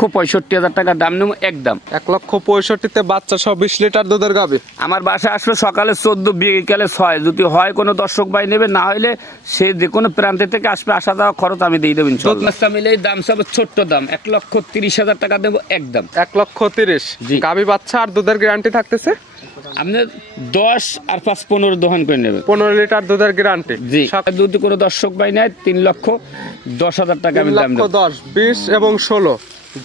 1,65,000 টাকা দাম নেবো একদম। 1,65,000-তে বাচ্চা সহ 20 লিটার দুধের গাভী। আমার বাসায় আসলে সকালে 14, বিকালে 6। যদি হয় কোনো দর্শক ভাই নেবে, না হলে সে যে কোনো প্রান্তে থেকে আসবে, আসা যাওয়া খরচ আমি দিয়ে দেবো ইনশাআল্লাহ। বাচ্চা মিলে দাম সব ছোট্ট দাম 1,30,000 টাকা দেবো একদম। 1,30,000 গাভী বাচ্চা আর দুধের গ্যারান্টি থাকতেছে আপনার 10 আর 5, 15 দহন করে নেবে। 15 লিটার দুধের গ্যারান্টি। জি, যদি কোনো দর্শক ভাই নেয় 3,10,000 টাকা আমি দাম দেব। 3,10,000, 20 এবং 16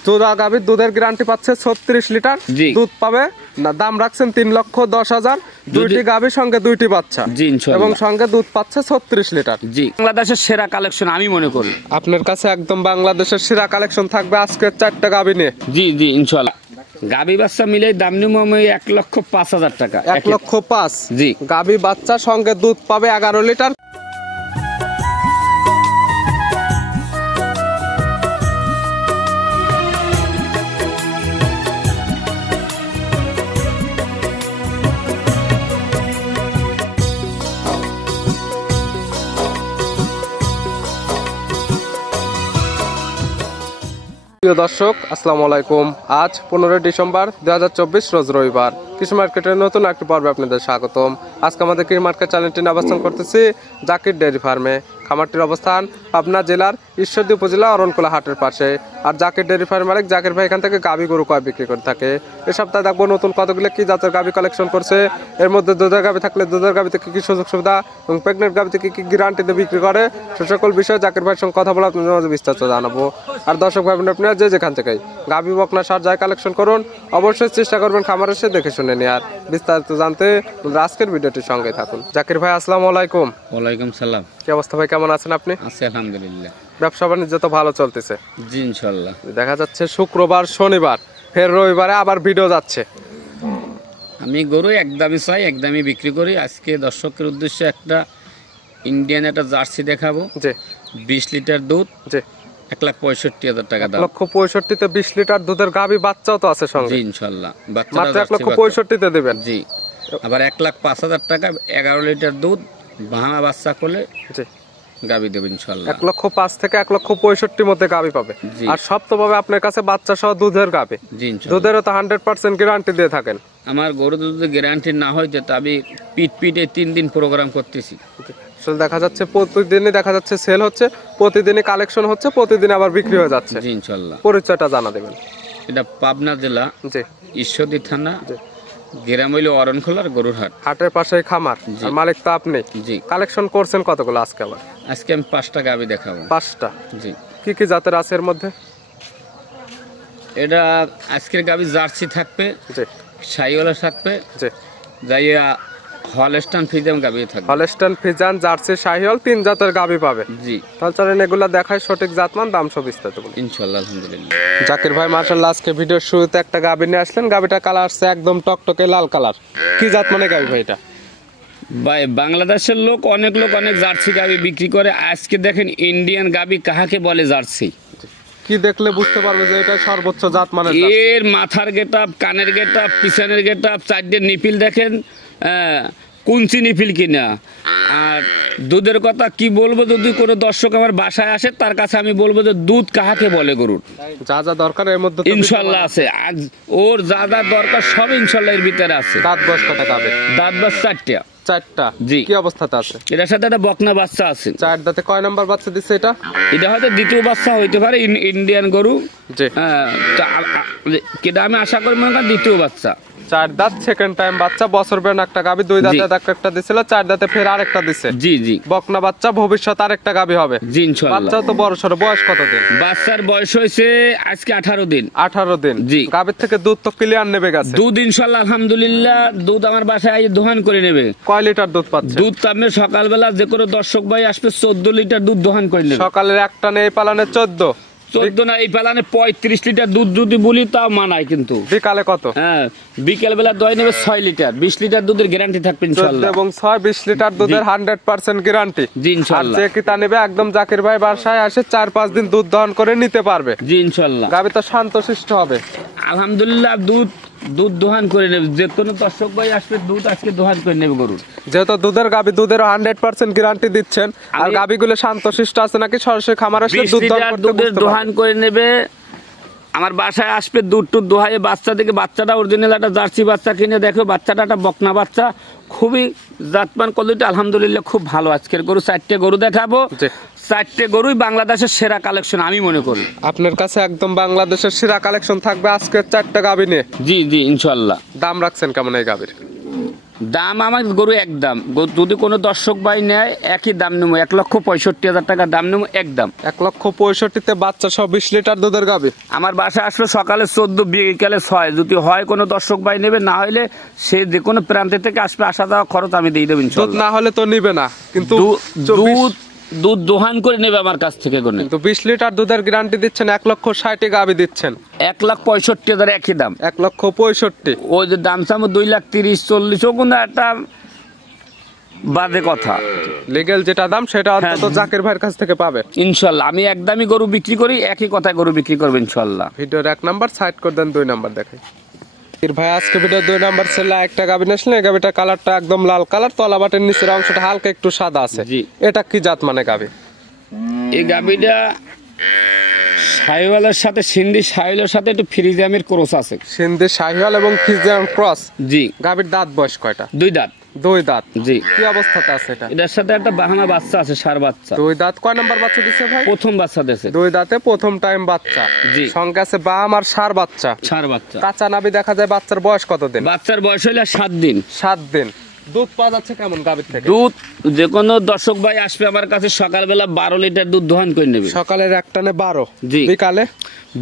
দুধা গাভীর দুধের গ্যারান্টি পাচ্ছে 36 লিটার দুধ পাবে না। দাম রাখছেন 3,10,000। দুইটি গাভীর সঙ্গে দুইটি বাচ্চা। জি ইনশাআল্লাহ। এবং সঙ্গে দুধ পাচ্ছে 36 লিটার। জি, বাংলাদেশের সেরা কালেকশন আমি মনে করি। আপনার কাছে একদম বাংলাদেশের সেরা কালেকশন থাকবে আজকের 4টা গাভী নিয়ে। জি জি ইনশাআল্লাহ। গাভী বাচ্চা মিলে দাম নেবো আমি 1,05,000 টাকা। 1,05,000। জি, গাভী বাচ্চা সঙ্গে দুধ পাবে 11 লিটার। প্রিয় দর্শক, আসসালামু আলাইকুম। আজ 15 ডিসেম্বর 2024 রোজ রবিবার। কৃষি মার্কেটের নতুন একটি পর্বে আপনাদের স্বাগতম। আজকে আমাদের কৃষি মার্কেট চ্যানেলটি অবস্থান করতেছি জাকির ডেয়ারি ফার্মে। খামারটির অবস্থান পাবনা জেলার ঈশ্বরদী উপজেলা অরণকুলা হাটের পাশে। আর জাকির ডেয়ারি ফার্ম মালিক জাকির ভাই এখান থেকে গাভী গরু কয় বিক্রি করে থাকে। এ সপ্তাহে দেখবো নতুন কতগুলো কি জাতের গাভী কালেকশন করছে। এর মধ্যে দুধের গাভী থাকলে দুধের গাভীতে কি কি সুযোগ সুবিধা এবং প্রেগনেন্ট গাভীতে কি কি গ্যারান্টিতে বিক্রি করে, সে সকল বিষয়ে জাকির ভাইয়ের সঙ্গে কথা বলে আপনাদের মাঝে বিস্তারিত জানাবো। আর দর্শক ভাই আপনারা যে যেখান থেকে গাভী বকনা সার যায় কালেকশন করুন, অবশ্যই চেষ্টা করবেন খামার এসে দেখে শুনে নেওয়ার। বিস্তারিত জানতে আজকের ভিডিওটির সঙ্গে থাকুন। জাকির ভাই আসসালামু আলাইকুম। ওয়ালাইকুম সালাম। কি অবস্থা ভাই, কেমন আছেন আপনি? আছি আলহামদুলিল্লাহ। ব্যবসা বাণিজ্য তো ভালো চলতেছে? জি ইনশাআল্লাহ। দেখা যাচ্ছে শুক্রবার, শনিবার, ফের রবিবারে আবার ভিডিও যাচ্ছে। আমি গরু একদমই চাই, একদমই বিক্রি করি। আজকে দর্শকের উদ্দেশ্যে একটা ইন্ডিয়ান একটা জার্সি দেখাবো। জি, 20 লিটার দুধ। জি, 1,65,000 টাকা দাম। 1,65,000-তে 20 লিটার দুধের গাভী বাচ্চাও তো আছে সঙ্গে। জি ইনশাআল্লাহ। মাত্র 1,65,000-তে দিবেন? জি। আবার 1,05,000 টাকা 11 লিটার দুধ ভাঙা বাচ্চা করলে জি গাভী দেবেন ইনশাআল্লাহ। 1,05,000 থেকে 1,65,000 মধ্যে গাভী পাবে। আর সব তো পাবে আপনার কাছে বাচ্চা সহ দুধের গাভী। জি ইনশাআল্লাহ। দুধেরও তো 100% গ্যারান্টি দিয়ে থাকেন। আমার গরু দুধের গ্যারান্টি না হইতে তো আমি পিটে 3 দিন প্রোগ্রাম করতেছি। দেখা যাচ্ছে প্রতিদিনই দেখা যাচ্ছে সেল হচ্ছে, প্রতিদিনই কালেকশন হচ্ছে, প্রতিদিন আবার বিক্রি হয়ে যাচ্ছে। জি ইনশাআল্লাহ। পরিচয়টা জানা দেবেন। এটা পাবনা জেলা, জি, ঈশ্বরদী থানা, গ্রাম হইল অরণখোলার গরুর হাট। হাটের পাশে খামার, আর মালিক তো আপনি। জি। কালেকশন করছেন কতগুলো আজকে? আবার আজকে আমি 5টা গাভী দেখাবো। 5টা? জি। কি কি জাতের আছে এর মধ্যে? এটা আজকের গাভী জার্সি থাকবে, জি, শাহিওয়ালা থাকবে, জি, যাইয়া হলস্টাইন ফ্রিজিয়ান গাভী থাকবে। হলস্টাইন ফ্রিজিয়ান, জার্সি, শাহিওয়াল 3 জাতের গাভী পাবে। জি। তাহলে চলেন এগুলা দেখায়, সঠিক জাতমান, দাম সব বিস্তারিত বলুন ইনশাআল্লাহ। আলহামদুলিল্লাহ। জাকির ভাই মাশাআল্লাহ আজকে ভিডিওর শুরুতে একটা গাভী নিয়ে আসলেন। গাভীটা কালার আসছে একদম টকটকে লাল কালার। কি জাত মানে গাভী ভাই এটা? ভাই বাংলাদেশের লোক অনেক জার্সি গাভী বিক্রি করে। আজকে দেখেন ইন্ডিয়ান গাভী কাহাকে বলে জার্সি। কি দেখলে বুঝতে পারবে যে এটা সর্বোচ্চ জাত মানে? এর মাথার গেটআপ, কানের গেটআপ, পিছনের গেটআপ, চারটে নিপিল দেখেন, কুঞ্চি নিপিল কিনা। আর দুধের কথা কি বলবো, যদি কোনো দর্শক আমার বাসায় আসে তার কাছে আমি বলবো যে দুধ কাহাকে বলে গরুর। যা যা দরকার এর মধ্যে ইনশাআল্লাহ আছে। আজ ওর যা যা দরকার সব ইনশাআল্লাহ এর ভিতরে আছে। দাঁত বয়স কত গাভীর? দাঁত বাচ্চা 4টা। 4টা? জি। কি অবস্থাতে আছে? এটার সাথে একটা বকনা বাচ্চা আছে। 4 দাঁতে কয় নাম্বার বাচ্চা দিচ্ছে এটা? এটা হয়তো দ্বিতীয় বাচ্চা হইতে পারে, ইন্ডিয়ান গরু। জি। কেটা আমি আশা করি মনে করেন দ্বিতীয় বাচ্চা। 4 দাঁত, সেকেন্ড টাইম বাচ্চা। বছর বেন একটা গাভী, 2 দাঁতে একটা দিছিল, 4 দাঁতে ফের আরেকটা দিছে। জি জি। বকনা বাচ্চা, ভবিষ্যৎ আরেকটা গাভী হবে। জি ইনশাআল্লাহ। বাচ্চা তো বড় সরো। বয়স কত দিন? বাচ্চার বয়স হয়েছে আজকে 18 দিন। 18 দিন? জি। গাভীর থেকে দুধ তো ক্লিয়ার নেবে গেছে। দুধ ইনশাআল্লাহ আলহামদুলিল্লাহ। দুধ আমার বাসায় দোহান করে নেবে। কয় লিটার দুধ পাচ্ছে? দুধ আপনি সকালবেলা যে কোনো দর্শক ভাই আসবে 14 লিটার দুধ দোহান করে নেবে। সকালের একটা নেই পালানে 14 না, এই পালানে 35 লিটার দুধ যদি বলি তাও মানায়। কিন্তু বিকালে কত? হ্যাঁ, বিকেল বেলা দই নেবে 6 লিটার। 20 লিটার দুধের গ্যারান্টি থাকবে ইনশাআল্লাহ। এবং 20 লিটার দুধের 100% গ্যারান্টি। জি ইনশাআল্লাহ। আর যে কিতা নেবে একদম জাকির ভাই বাসায় আসে 4-5 দিন দুধ দহন করে নিতে পারবে। জি ইনশাআল্লাহ। গাভী তো শান্তশিষ্ট হবে আলহামদুলিল্লাহ। দুধ দোহান করে নেবে। যে কোনো দর্শক ভাই আসবে দুধ আজকে দোহান করে নেবে গরুর। যেহেতু দুধের গাভী, দুধের 100% গ্যারান্টি দিচ্ছেন। আর গাভীগুলো শান্তশিষ্ট আছে নাকি সরাসরি খামার আসলে দুধ দোহান করে নেবে আমার বাসায় আসবে দুধ টুধ দোহাইয়ে বাচ্চা থেকে বাচ্চাটা অরিজিনাল একটা জার্সি বাচ্চা কিনে দেখো, বাচ্চাটা একটা বকনা বাচ্চা, খুবই জাতমান কোয়ালিটি আলহামদুলিল্লাহ খুব ভালো। আজকের গরু 4টে গরু দেখাবো, 4টে গরুই বাংলাদেশের সেরা কালেকশন আমি মনে করি। আপনার কাছে একদম বাংলাদেশের সেরা কালেকশন থাকবে আজকের 4টা গাভী নিয়ে। জি জি ইনশাল্লাহ। দাম রাখছেন কেমন এই গাভীর? দাম আমার গরু একদম, যদি কোনো দর্শক ভাই নেয় একই দাম নেবো, 1,65,000 টাকা দাম নেবো একদম। 1,65,000-তে বাচ্চা সহ 20 লিটার দুধের গাভী। আমার বাসায় আসলে সকালে 14 বিকেলে 6, যদি হয় কোনো দর্শক ভাই নেবে, না হলে সে যে কোনো প্রান্তে থেকে আসবে, আসা যাওয়া খরচ আমি দিয়ে দেবো দুধ ইনশাল্লাহ। না হলে তো নিবে না, কিন্তু দুধ দোহান করে নেবে আমার কাছ থেকে কোনো। কিন্তু 20 লিটার দুধের গ্যারান্টি দিচ্ছেন, 1,60,000 গাভী দিচ্ছেন। 1,65,000 একই দাম। 1,65,000। ওই যে দাম চাম 2,30,40, ও কোনো একটা বাজে কথা। লিগ্যাল যেটা দাম সেটা অন্তত জাকির ভাইয়ের কাছ থেকে পাবে ইনশাল্লাহ। আমি একদমই গরু বিক্রি করি, একই কথায় গরু বিক্রি করবো ইনশাল্লাহ। ভিডিওর 1 নাম্বার সাইড করে দেন, 2 নাম্বার দেখাই। ভাই আজকে ভিডিও 2 নাম্বার ছেলে একটা গাভী নিয়েছিলেন, এই গাভীটা কালারটা একদম লাল কালার, তলা বাটের নিচের অংশটা হালকা একটু সাদা আছে। জি। এটা কি জাত মানে গাভী? এই গাভীটা শাহিওয়ালের সাথে, সিন্ধি শাহিওয়ালের সাথে একটু ফ্রিজিয়ামের ক্রস আছে। সিন্ধি শাহিওয়াল এবং ফ্রিজিয়ান ক্রস। জি। গাভীর দাঁত বয়স কয়টা? 2 দাঁত। 2 দাঁত। জি। কি অবস্থাতে আছে এটা? এটার সাথে একটা বাহানা বাচ্চা আছে, ষাঁড় বাচ্চা। 2 দাঁত। কয় নাম্বার বাচ্চা দিছে ভাই? প্রথম বাচ্চা দিয়েছে। 2 দাঁতে প্রথম টাইম বাচ্চা। জি। সঙ্গে আছে বাম আর ষাঁড় বাচ্চা। ষাঁড় বাচ্চা। কাঁচা নাভি দেখা যায়। বাচ্চার বয়স কত দিন? বাচ্চার বয়স হইলে 7 দিন। 7 দিন। দুধ পাওয়া যাচ্ছে কেমন গাভীর থেকে? দুধ যে কোনো দর্শক ভাই আসবে আমার কাছে সকালবেলা 12 লিটার দুধ দোহান করে নেবে। সকালের এক টানে 12। জি। বিকালে?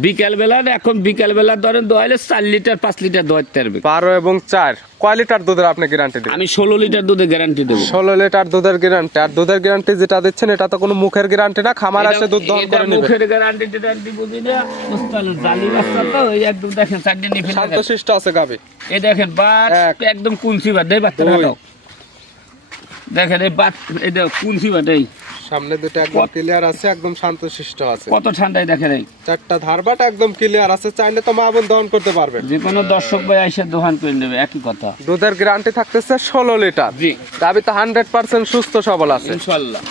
বিকালবেলা, এখন বিকালবেলা ধরেন দোয়াইলে 4 লিটার 5 লিটার দোয়াইতে পারবে। 12 এবং 4 কয় লিটার দুধের আপনি গ্যারান্টি দিবেন? আমি 16 লিটার দুধের গ্যারান্টি দেবো। 16 লিটার দুধের গ্যারান্টি। আর দুধের গ্যারান্টি যেটা দিচ্ছেন এটা তো কোনো মুখের গ্যারান্টি না, খামার আসে দুধ দহন করে নেবে। মুখের গ্যারান্টি টেরান্টি বুঝি না, মুস্তাল জালি বাচ্চা তো, এই একদম দেখেন 4 দিন নিফিল দেখেন। শান্তশিষ্ট আছে গাভী। এই দেখেন বাট একদম কুলসি বাট, দেই বাচ্চা দাও। দেখেন এই বাট, এই দেখো কুলসি বাট, এই সামনে দুটো একদম ক্লিয়ার আছে, একদম শান্তশিষ্ট আছে। কত ঠান্ডায় দেখেন, এই 4টা ধারবাট একদম ক্লিয়ার আছে, চাইলে তো মা বোন দহন করতে পারবে। যে কোনো দর্শক ভাই এসে দোকান করে নেবে, একই কথা। দুধের গ্যারান্টি থাকতেছে 16 লিটার। জি। গাভী তো 100% সুস্থ সবল আছে ইনশাআল্লাহ।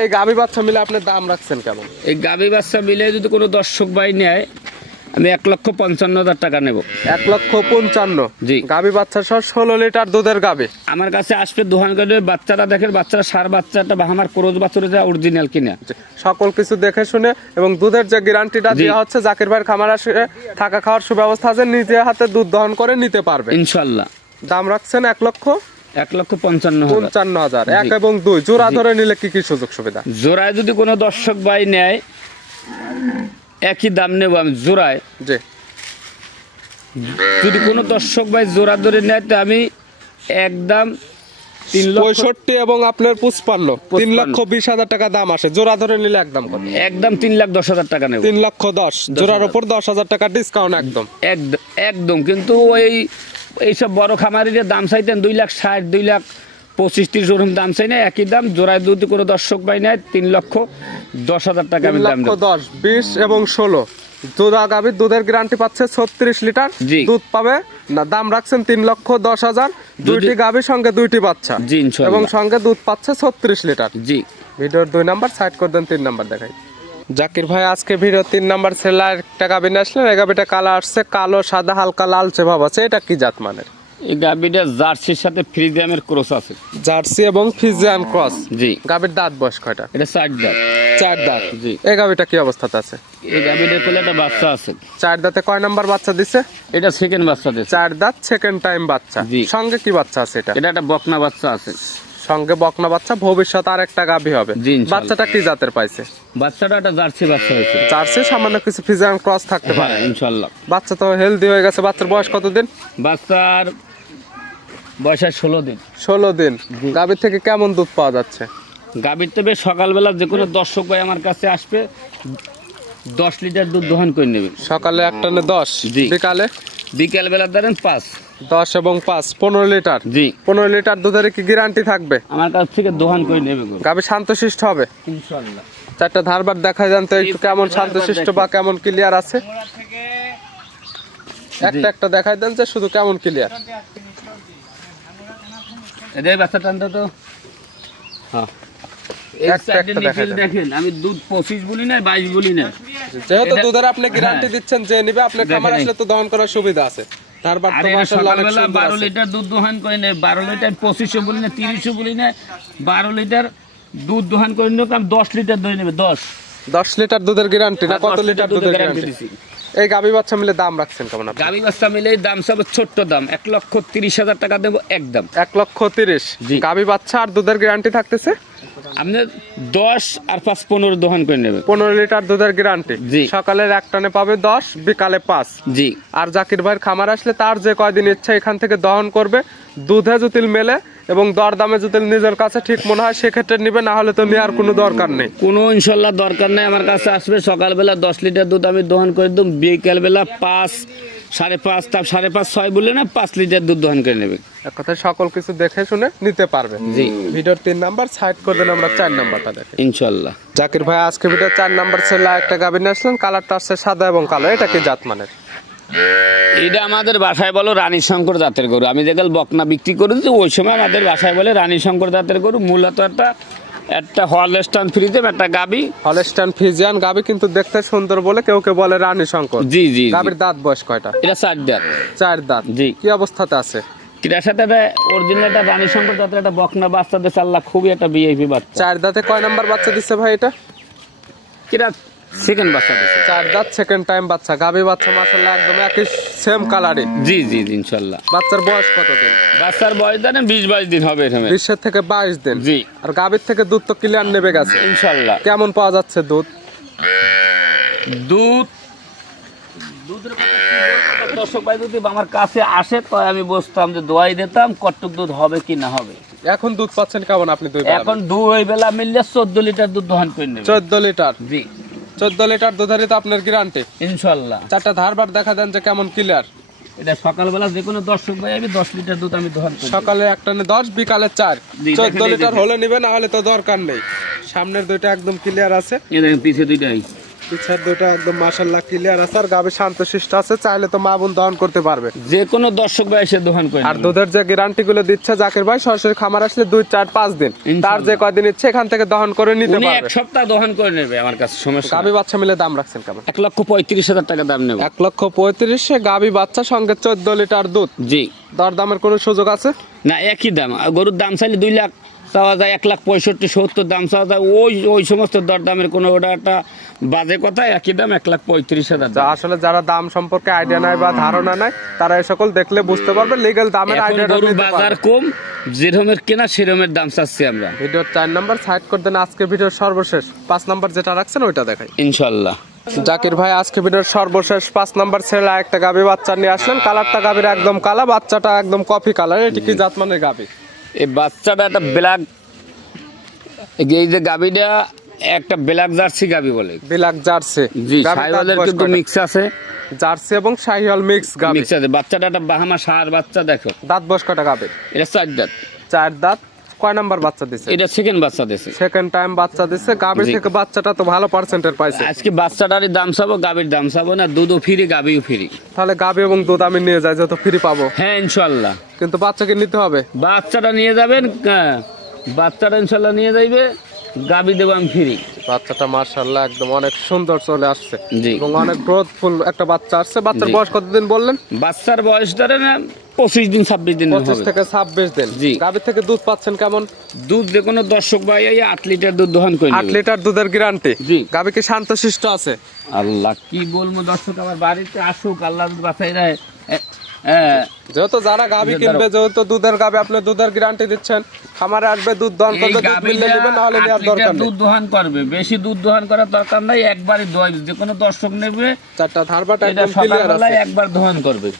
এই গাভী বাচ্চা মিলে আপনি দাম রাখছেন কেমন? এই গাভী বাচ্চা মিলে যদি কোনো দর্শক ভাই নেয়, আমি 1,55,000 টাকা নেব। 1,55,000। জি। গাভী বাচ্চা সহ 16 লিটার দুধের গাভী আমার কাছে আসবে দোকান করে, বাচ্চাটা দেখেন, বাচ্চারা ষাঁড় বাচ্চাটা বা আমার ক্রোজ বাচ্চাটা যা অরিজিনাল কিনা। সকল কিছু দেখে শুনে, এবং দুধের যে গ্যারান্টিটা জি। দেওয়া হচ্ছে, জাকির ভাইয়ের খামার আসে থাকা খাওয়ার সুব্যবস্থা আছে, নিজে হাতে দুধ দহন করে নিতে পারবে ইনশাআল্লাহ। দাম রাখছেন 1,55,000। 1,55,000। 1 এবং 2 জোড়া ধরে নিলে কি কি সুযোগ সুবিধা? জোড়ায় যদি কোনো দর্শক ভাই নেয় একই দাম নেব আমি জোড়ায়। জি। যদি কোনো দর্শক ভাই জোড়া ধরে নেয় তো আমি একদম 65 এবং আপনার 55, 3,20,000 টাকা দাম আসে। জোড়া ধরে নিলে একদম কত? একদম 3,10,000 টাকা নেব। 3,10,000। জোড়ার উপর 10,000 টাকা ডিসকাউন্ট একদম। একদম। কিন্তু এইসব বড় খামারিদের দাম চাইতেন 2,60,000, 2,25,000, 30 দাম চাই না, একই দাম। জোড়ায় যদি কোনো দর্শক ভাই নেয় 3,10,000 টাকা আমি দাম নেব। 3,10,000, 20 এবং 16 জোড়া গাভীর দুধের গ্যারান্টি পাচ্ছে 36 লিটার জি। দুধ পাবে না। দাম রাখছেন 3,10,000। দুইটি গাভীর সঙ্গে 2টি বাচ্চা। জি ইনশাআল্লাহ। এবং সঙ্গে দুধ পাচ্ছে 36 লিটার। জি। ভিডিওর 2 নাম্বার সাইড করে দেন, 3 নাম্বার দেখাই। জাকির ভাই আজকে ভিডিও 3 নাম্বার সেলার একটা গাভী নিয়ে আসলেন। এই গাভীটা কালার আসছে কালো, সাদা, হালকা লালচে ভাব আছে। এটা কি জাত মানের? এই গাভীটা জার্সির সাথে ফ্রিজিয়ামের ক্রস আছে। জার্সি এবং ফ্রিজিয়ান ক্রস। জি। গাভীর দাঁত বয়স কয়টা? এটা 4 দাঁত। 4 দাঁত। জি। এই গাভীটা কি অবস্থাতে আছে? এই গাভীটার কোলে একটা বাচ্চা আছে। 4 দাঁতে কয় নাম্বার বাচ্চা দিছে? এটা সেকেন্ড বাচ্চা দিয়েছে। 4 দাঁত সেকেন্ড টাইম বাচ্চা। জি। সঙ্গে কি বাচ্চা আছে এটা? এটা একটা বকনা বাচ্চা আছে। সঙ্গে বকনা বাচ্চা, ভবিষ্যৎ আর একটা গাভী হবে। জি, ইনশাআল্লাহ। বাচ্চাটা কি জাতের পাইছে? বাচ্চাটা একটা জার্সি বাচ্চা হয়েছে। জার্সি, সামান্য কিছু ফ্রিজিয়ান ক্রস থাকতে পারে। হ্যাঁ ইনশাআল্লাহ। বাচ্চা তো হেলদি হয়ে গেছে। বাচ্চার বয়স কতদিন? বাচ্চার বয়স 16 দিন। 16 দিন। গাভীর থেকে কেমন দুধ পাওয়া যাচ্ছে? গাভীর থেকে সকালবেলা যে কোনো দর্শক ভাই আমার কাছে আসবে 10 লিটার দুধ দহন করে নেবে। সকালে এক টানে 10। জি। বিকালে? বিকেলবেলা ধরেন 5। 10 এবং 5 15 লিটার। জি। 15 লিটার দুধের কি গ্যারান্টি থাকবে? আমার কাছ থেকে দহন করে নেবে গো গাভী শান্তশিষ্ট হবে ইনশাআল্লাহ। 4টা ধারবার দেখা যান তো একটু কেমন শান্তশিষ্ট বা কেমন ক্লিয়ার আছে। একটা দেখাই দেন যে শুধু কেমন ক্লিয়ার। এই বাচ্চা টানটা তো, হ্যাঁ এই একটা সাইডে একটা নিপিল দেখাই দেখেন, আমি দুধ 25 বলি না 22 বলি না। যেহেতু এটা- দুধের আপনি গ্যারান্টি হ্যাঁ। দিচ্ছেন, যে নিবে আপনার খামার দেখেন আসলে তো দহন করার সুবিধা আছে। তারপর আর তো এটা মাশাআল্লাহ অনেক সকালবেলা সুন্দর 12 আছে। লিটার দুধ দোহান করে নেয়, 12 লিটার 25 বলি না 30 বলি না, 12 লিটার দুধ দোহান করে নেবে, কারণ 10 লিটার দই নেবে 10 লিটার দুধের গ্যারান্টি না, কত 10 লিটার দুধের গ্যারান্টি গ্যারান্টি? দিছি। এই গাবি বাচ্চা মিলে দাম রাখছেন কেমন আপনি? গাবি বাচ্চা মিলে দাম সব ছোট্ট দাম 1,30,000 টাকা দেবো একদম। 1,30,000 জি। গাবি বাচ্চা আর দুধের গ্যারান্টি থাকতেছে আপনি 10 আর 5 15 দোহান করে নেবে। 15 লিটার দুধের গ্যারান্টি। জি। সকালের এক টানে পাবে 10, বিকালে 5। জি আর জাকির ভাইয়ের খামার আসলে তার যে কয়দিন ইচ্ছা এখান থেকে দহন করবে, দুধে যদি মেলে এবং দরদামে যদি নিজের কাছে ঠিক মনে হয় সেক্ষেত্রে নিবে, না হলে তো নেওয়ার কোনো দরকার নেই। কোনো ইনশাল্লাহ দরকার নেই, আমার কাছে আসবে সকালবেলা 10 লিটার দুধ আমি দোহান করে দেব, বিকালবেলা 5 5.5 তার 5.5 6 বলে না 5 লিটার দুধ দোহান করে নেবে। এক কথায় সকল কিছু দেখে শুনে নিতে পারবে। জি। ভিডিওর 3 নাম্বার সাইড করে দেন, আমরা 4 নাম্বারটা দেখি। ইনশাল্লাহ জাকির ভাই আজকে ভিডিও 4 নাম্বার ছেলে একটা গাভী নিয়ে আসলেন, কালারটা আসছে সাদা এবং কালো, এটা কি জাত মানের? এটা আমাদের বাসায় বলো রানী শঙ্কর জাতের গরু। আমি যেকাল বকনা বিক্রি করেছি ওই সময় আমাদের বাসায় বলে রানী শঙ্কর জাতের গরু। মূলত একটা হলস্টাইন ফ্রিজে একটা গাবি, হলস্টাইন ফ্রিজিয়ান গাভী, কিন্তু দেখতে সুন্দর বলে কেউ কেউ বলে রানী শঙ্কর। জি জি জি। গাভীর দাঁত বয়স কয়টা? এটা 4 দাঁত। 4 দাঁত। জি। কি অবস্থাতে আছে? এটার সাথে একটা অরিজিনাল একটা রানী শঙ্কর জাতের একটা বকনা বাচ্চা দিয়েছে আল্লাহ, খুবই একটা ভিআইপি বাচ্চা। 4 দাঁতে কয় নাম্বার বাচ্চা দিচ্ছে ভাই এটা? এটা সেকেন্ড বাচ্চা দিয়েছে। 4 দাঁত সেকেন্ড টাইম বাচ্চা। গাভী বাচ্চা মাশাআল্লাহ একদম একই সেম কালারে। জি জি জি ইনশাল্লাহ। বাচ্চার বয়স কত দিন? বাচ্চার বয়স জানেন 20-22 দিন হবে এখানে। 20 থেকে 22 দিন। জি আর গাভীর থেকে দুধ তো ক্লিয়ার নেবে গেছে ইনশাল্লাহ। কেমন পাওয়া যাচ্ছে দুধ? দুধের কথা কি বলবো, দর্শক ভাই যদি আমার কাছে আসে তো আমি বসতাম যে দোয়াই দিতাম কতটুক দুধ হবে কি না হবে। এখন দুধ পাচ্ছেন কেমন আপনি? এখন 2 বেলা মিললে 14 লিটার দুধ দহন করে নেবে। 14 লিটার। জি 14 লিটার দুধেরই তো আপনার গ্যারান্টি। ইনশাল্লাহ। 4টা ধারবার দেখা দেন যে কেমন ক্লিয়ার। এটা সকালবেলা যে কোনো দর্শক ভাই আমি 10 লিটার দুধ আমি দহন করি। সকালে একটানে 10, বিকালে 4। জি, 14 দেখেন, লিটার দেখেন। হলে নিবে, না হলে তো দরকার নেই। সামনের দুইটা একদম ক্লিয়ার আছে, এই দেখেন পিছে দুইটাই। পিছের দুইটা একদম মাশাআল্লাহ ক্লিয়ার আছে। আর গাভী শান্তশিষ্ট আছে, চাইলে তো মা বোন দহন করতে পারবে। যে কোনো দর্শক ভাই এসে দহন করে আর নেবে। দুধের যে গ্যারান্টি গুলো দিচ্ছে জাকির ভাই, সরাসরি খামার আসলে 2, 4, 5 দিন, তার যে কয়দিন ইচ্ছে এখান থেকে দহন করে নিতে উনি পারবে। 1 সপ্তাহ দহন করে নেবে আমার কাছে, সমস্যা গাভী বাচ্চা মিলে দাম রাখছেন কেমন? 1,35,000 টাকা দাম নেব। 1,35,000 গাভী বাচ্চা সঙ্গে 14 লিটার দুধ। জি দরদামের কোনো সুযোগ আছে? না একই দাম। গরুর দাম চাইলে 2 লাখ চাওয়া যায়, 1,65,000 দাম চাওয়া যায়, ওই সমস্ত দরদামের কোনো ওটা একটা বাজে কথা। একই দাম 1,35,000 যা আসলে যারা দাম সম্পর্কে আইডিয়া নাই বা ধারণা নাই, তারা এই সকল দেখলে বুঝতে পারবে, লিগ্যাল দামের আইডিয়াটা গরু নিতে বাজার পারবে। কম, যেরকমের কেনা সেরকমের দাম চাচ্ছি আমরা। ভিডিওর 4 নাম্বার সাইড করে দেন, আজকে ভিডিওর সর্বশেষ 5 নাম্বার যেটা রাখছেন ওইটা দেখাই। ইনশাল্লাহ। জাকির ভাই আজকে ভিডিওর সর্বশেষ 5 নাম্বার ছেলে একটা গাভী বাচ্চা নিয়ে আসলেন, কালারটা গাভীর একদম কালা, বাচ্চাটা একদম কফি কালার। এটি কি জাত মানের গাভী? এই বাচ্চাটা একটা ব্ল্যাক, এই যে গাবিটা একটা ব্ল্যাক জার্সি গাবি বলে। বিলাক জার্সি। জি গাভীর দাঁত শাহিওয়ালের বয়স কিন্তু কয়টা? মিক্স আছে। জার্সি এবং শাহিওয়াল মিক্স গাভী। মিক্স আছে। বাচ্চাটা একটা বাহামা ষাঁড় বাচ্চা দেখো। দাঁত বয়স কয়টা গাভীর? এটা 4 দাঁত। 4 দাঁত। কয় নাম্বার বাচ্চা দিছে? এটা সেকেন্ড বাচ্চা দিয়েছে। সেকেন্ড টাইম বাচ্চা দিছে। গাভীর জি। থেকে বাচ্চাটা তো ভালো পার্সেন্টের পাইছে। আজকে বাচ্চাটারই দাম চাবো, গাবির দাম চাবো না, দুধও ফ্রি গাবিও ফ্রি। তাহলে গাভী এবং দুধ আমি নিয়ে যাই, যত ফ্রি পাবো। হ্যাঁ ইনশাল্লাহ। কিন্তু বাচ্চাকে নিতে হবে। বাচ্চাটা নিয়ে যাবেন, বাচ্চাটা ইনশাল্লাহ নিয়ে যাইবে, গাবি দেবো আমি ফ্রি। বাচ্চাটা মাশাআল্লাহ একদম অনেক সুন্দর চলে আসছে জি। এবং অনেক গ্রোথফুল একটা বাচ্চা আসছে। বাচ্চার জি। বয়স কতদিন বললেন? বাচ্চার বয়স ধরে না 25 দিন 26 দিন 25 হবে। থেকে 26 দিন। জি। গাভী থেকে দুধ পাচ্ছেন কেমন? দুধ যে কোনো দর্শক ভাই 8 লিটার দুধ দহন করে 8 নেবে। লিটার দুধের গ্যারান্টি। জি। গাভী কি শান্তশিষ্ট আছে? আল্লাহ কি বলবো, দর্শক আমার বাড়িতে আসুক, আল্লাহ বাসাই রায়। যেহেতু যারা গাভী কিনবে, যেহেতু দুধের গাভী, আপনি দুধের গ্যারান্টি দিচ্ছেন, খামারে আসবে দুধ দহন করবে, দুধ মিললে নেবে, না হলে নেওয়ার দরকার নেই। দুধ দহন করবে, বেশি দুধ দহন করার দরকার নাই, একবারই দোয়াইবে। যে কোনো দর্শক নেবে 4টা ধারবাট এটা একদম ক্লিয়ার সকালবেলায় আছে। একবার দহন করবে।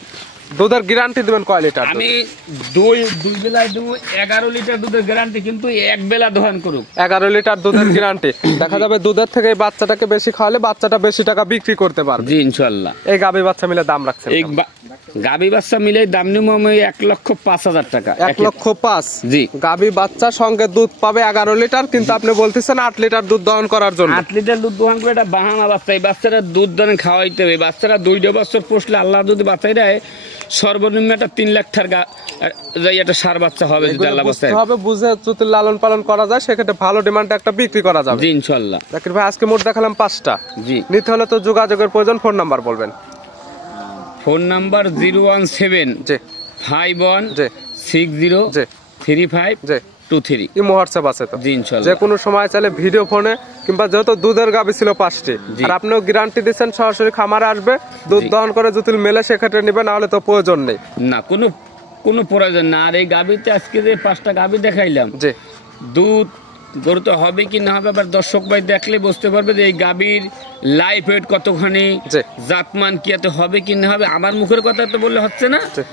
দুধের গ্যারান্টি দিবেন কয় লিটার? আমি দুই বেলায় দেবো 11 লিটার দুধের গ্যারান্টি, কিন্তু এক বেলা দহন করুক। 11 লিটার দুধের গ্যারান্টি। দেখা যাবে দুধের থেকে এই বাচ্চাটাকে বেশি খাওয়ালে বাচ্চাটা বেশি টাকা বিক্রি করতে পারবে। জি ইনশাল্লাহ। এই গাভী বাচ্চা মিলে দাম রাখছেন এই গাবি বাচ্চা মিলে দাম নিব আমি 1,05,000 টাকা। 1,05,000। জি। গাভী বাচ্চা সঙ্গে দুধ পাবে 11 লিটার, কিন্তু আপনি বলতেছেন 8 লিটার দুধ দহন করার জন্য। 8 লিটার দুধ দহন করে এটা বাহামা বাচ্চা। এই বাচ্চারা দুধ দানে খাওয়াইতে হবে। বাচ্চারা 2 বছর পোষলে আল্লাহ যদি বাচ্চাই দেয় সর্বনিম্ন একটা 3 লাখ যে একটা সার বাচ্চা হবে যদি এগুলো আল্লাহ বুঝতে বাঁচায়। হবে, বুঝে যদি লালন পালন করা যায় সেক্ষেত্রে ভালো ডিমান্ডে একটা বিক্রি করা যাবে। জি ইনশাল্লাহ। জাকির ভাই আজকে মোট দেখালাম 5টা, জি। নিতে হলে তো যোগাযোগের প্রয়োজন। ফোন নাম্বার বলবেন। ফোন নাম্বার 017 জি 51 জি 60 জি 3523। ইমো হোয়াটসঅ্যাপ আছে তো? জি ইনশাল্লাহ। যে কোনো সময় চাইলে ভিডিও ফোনে কিংবা যেহেতু দুধের গাভী ছিল 5টি, জি। আর আপনিও গ্যারান্টি দিচ্ছেন সরাসরি খামারে আসবে দুধ জি। দহন করে যদি মেলে সেক্ষেত্রে নিবে, না হলে তো প্রয়োজন নেই। না কোনো প্রয়োজন না। আর এই গাভীতে আজকে যে 5টা গাভী দেখাইলাম, জি দুধ গরু তো হবে কি না হবে, আবার দর্শক ভাই দেখলে বুঝতে পারবে যে এই গাভীর লাইফ ওয়েট কতখানি, জি। জাতমান কি এত হবে কি না হবে। আমার মুখের কথা তো বললে হচ্ছে না, জি।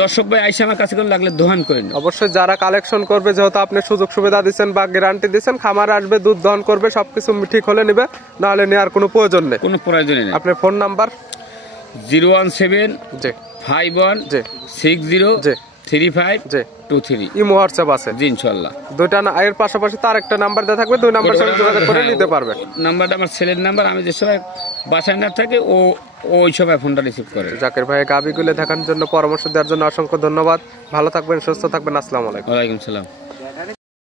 দর্শক ভাই আইসা আমার কাছে করে লাগলে দোহান করে না। অবশ্যই যারা কালেকশন করবে, যেহেতু আপনি সুযোগ সুবিধা দিচ্ছেন বা গ্যারান্টি দিচ্ছেন, খামারে আসবে দুধ দহন করবে, সবকিছু ঠিক হলে নিবে, না হলে নেওয়ার কোনো প্রয়োজন নেই। কোনো প্রয়োজনই নেই। আপনার ফোন নাম্বার? 017 জি 51 জি 60 জি 3523। ইমো হোয়াটসঅ্যাপ আছে? জি ইনশাল্লাহ। দুইটা না, এর পাশাপাশি তার একটা নাম্বার দেওয়া থাকবে, দুই নাম্বার সঙ্গে যোগাযোগ করে নিতে পারবে। নাম্বারটা আমার ছেলের নাম্বার, আমি যে সময় বাসায় না থাকে ও ওই সময় ফোনটা রিসিভ করে। জাকির ভাই গাবিগুলো দেখার জন্য, পরামর্শ দেওয়ার জন্য অসংখ্য ধন্যবাদ। ভালো থাকবেন, সুস্থ থাকবেন। আসসালামু আলাইকুম। ওয়ালাইকুম সালাম।